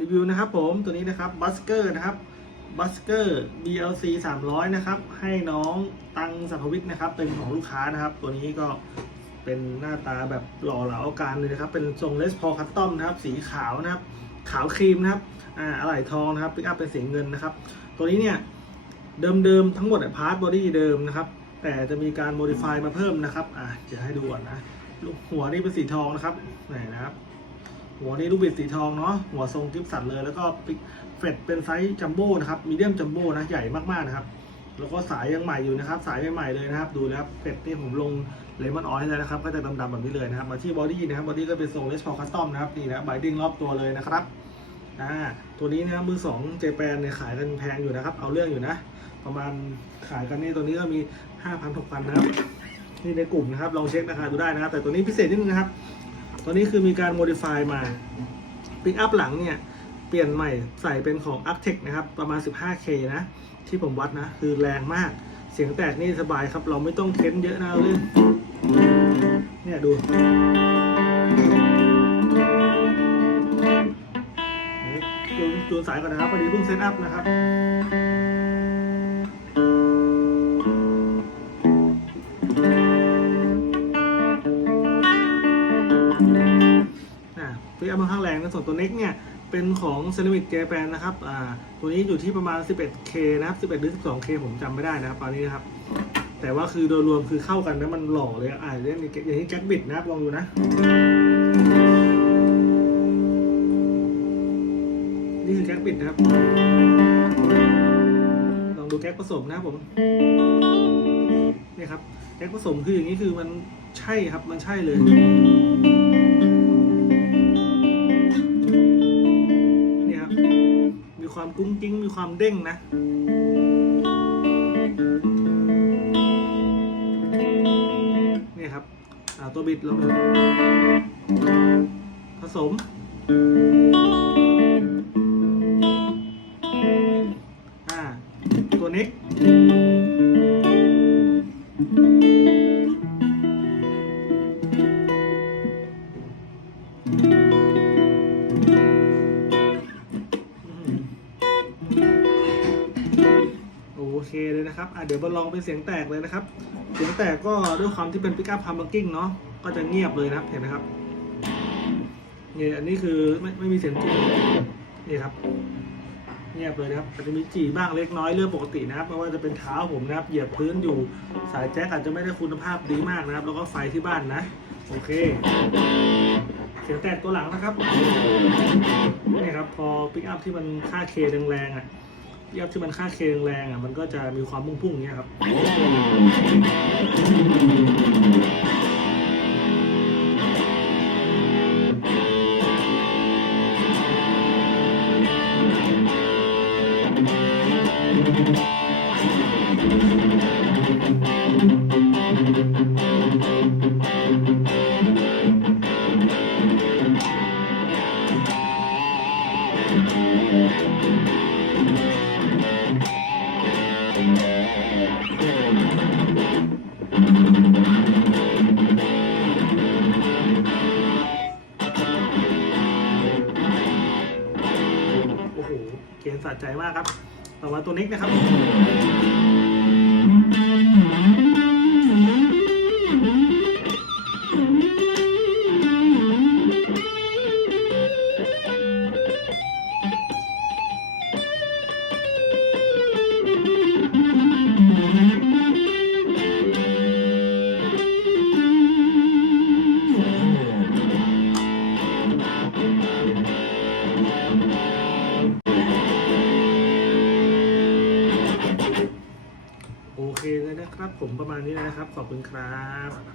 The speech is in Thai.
รีวิวนะครับผมตัวนี้นะครับบัสเกอร์นะครับบัสเกอร์ BLC 300 นะครับ ให้น้องตังสัพวิทย์นะครับ เป็นของลูกค้านะครับ ตัวนี้ก็เป็นหน้าตาแบบหล่อเหลาอาการเลยนะครับ เป็นทรงเลสพอคัตตอมนะครับ สีขาวนะครับ ขาวครีมนะครับ อ่าอะไหล่ทองนะครับปิกอัพเป็นสีเงินนะครับ ตัวนี้เนี่ยเดิมๆทั้งหมดพาร์ทบอดี้เดิมนะครับ แต่จะมีการโมดิฟายมาเพิ่มนะครับ อ่าเดี๋ยวให้ดูก่อนนะลูกหัวนี่เป็นสีทองนะครับไหนนะครับ หัวนี่ลูกบิดสีทองเนาะหัวทรงกิฟสันเลย แล้วก็ปิกเฟดเป็นไซส์จัมโบ้นะครับมีเดียมจัมโบ้นะใหญ่มากๆนะครับ แล้วก็สายยังใหม่อยู่นะครับ สายใหม่ๆเลยนะครับ ดูนะครับเฟดนี่ผมลงเลมอนออยล์แล้วนะครับ ก็จะดำๆแบบนี้เลยนะครับมาที่บอดี้นะครับบอดี้ก็เป็นทรงเลสพอคัสตอมนะครับนี่นะไบดิ้งรอบตัวเลยนะครับอ่าตัวนี้นะมือสองเจแปนเนี่ยขายกันแพงอยู่นะครับ เอาเรื่องอยู่นะ ประมาณขายกันนี่ตัวนี้ก็มีห้าพันหกพันนะครับนี่ในกลุ่มนะครับลองเช็คราคาดูได้นะครับ แต่ตัวนี้พิเศษนิดนึงนะครับ ตัวนี้คือมีการโมดิฟายมา ปิกอัพหลังเนี่ย เปลี่ยนใหม่ใส่เป็นของ a r c t e c นะครับ ประมาณ 15K นะ ที่ผมวัดนะ คือแรงมาก เสียงแตกนี่สบายครับ เราไม่ต้องเค้นเยอะนะเราเล่นเนี่ยดูจูนจูนสายก่อนนะครับพอดีเพิ่งเซตอัพนะครับ ค่อนข้างแรงนะส่วนตัวเน็กเนี่ยเป็นของเซรามิกเจแปนนะครับอ่าตัวนี้อยู่ที่ประมาณ 11K นะครับ11หรือ 12K ผมจำไม่ได้นะครับตอนนี้นะครับ แต่ว่าคือโดยรวมคือเข้ากันแล้วมันหล่อเลยอ่าเรื่องนี้อย่างที่แจ็คบิดนะครับลองดูนะนี่คือแก๊กบิดนะครับลองดูแก๊กผสมนะครับผมนี่ครับแก๊กผสมคืออย่างนี้คือมันใช่ครับมันใช่เลย กุ้งกิ้งมีความเด้งนะ นี่ครับตัวบิดลงผสม เคเลยนะครับอะเดี๋ยวมาลองเป็นเสียงแตกเลยนะครับ เสียงแตกก็ด้วยความที่เป็นปิกอัพฮัมเบอร์กิ้งเนาะก็จะเงียบเลยนะครับเห็นไหมครับนี่อันนี้คือไม่ไม่มีเสียงจีนี่ครับ เงียบเลยนะครับอาจจะมีจีบ้างเล็กน้อยเรื่องปกตินะครับเพราะว่าจะเป็นเท้าผมนะครับเหยียบพื้นอยู่สายแจ็คอาจจะไม่ได้คุณภาพดีมากนะครับ แล้วก็ไฟที่บ้านนะ โอเค เสียงแตกตัวหลังนะครับนี่ครับ พอปิกอัพที่มันค่าเคแรงๆอะ ปิกอัพที่มันค่าเคงแรงอะมันก็จะมีความพุ่งๆอย่างเงี้ยครับ โอ้โห เกณฑ์สะใจมากครับ ต่อมาตัวนิกนะครับ ครับผมประมาณนี้นะครับ ขอบคุณครับ